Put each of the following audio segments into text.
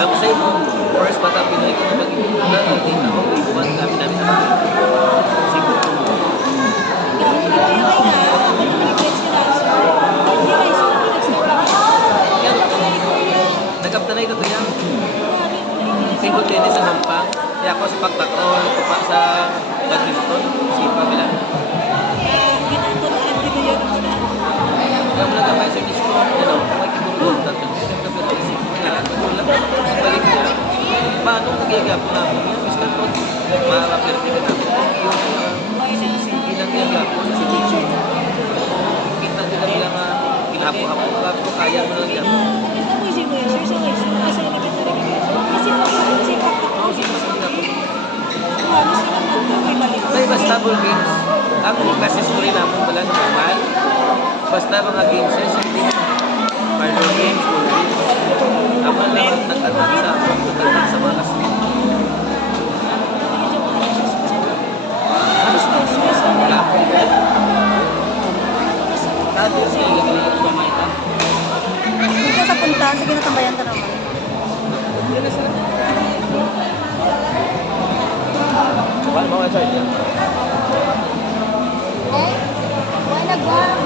Bago sa'yo mo, first bata Pinoy ko na mag-ibig na date ako, ibuwan kami namin na siguro. Nagkaptanay ko to yan. Single tennis sa Hampang. Kaya ako sa pagtakrol, pa sa badminton, si Pamela. Kaya mo nagkabay sa disco, makikipurulog natin. Balik na. Paano nagyagap na ako niya? Gusto ko, maarapirti ka na ako. Yung ilang yagap ko sa teacher. Kita nila bilang pinahapo-hapo ka, kaya mo lang yan. May basta ball games. Ang classes ko rin naman pala normal. Basta mga games ay simple. Parlor games, ball games. Ako na naman nagtatag sa mga classmates. Tapos siya, gagawin ko naman ito. Dito sa punta, sige natambayan ka naman. Yan na sila. Wala mga charge yan. Eh? Why nag-vlog?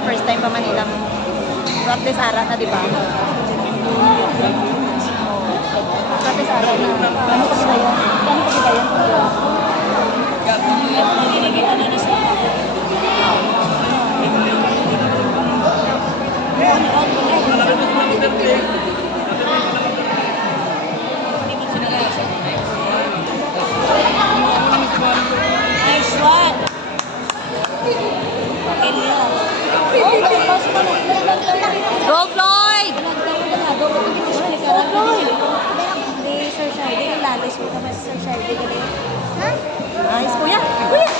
First time pa Manila. Practice ara na, di ba? Practice ara na. Ano pa kita yan? Ano pa kita yan? Nilagyan na sa nice one! Go Floyd! Go Floyd! Hindi, Sir Shardy. Lalis mo naman si Sir Shardy. Nice, kuya! Kuya!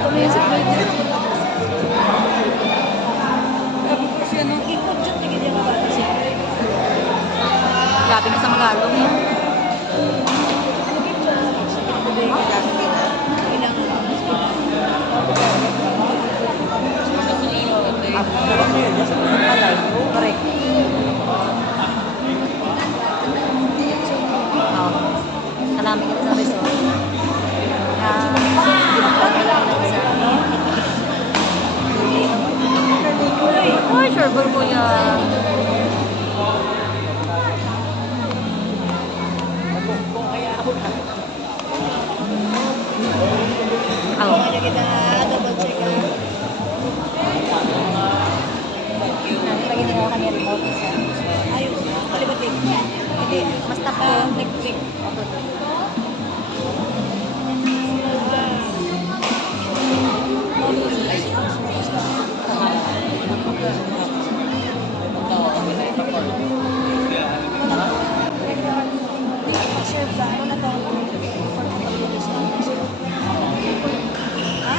tuloy sa birthday. Tapos yan, nung ikot dyan, tigil yung mabata siya. Grabe ka sa magalong eh. Correct. Salamin kita sa resort. Ay, sure, ko yan. Oh. Lagi na ako kanya remote isa. Ayun, palibat din. Hindi, mas tapo. Nag-click. Sure ba? Ano na to? Ha?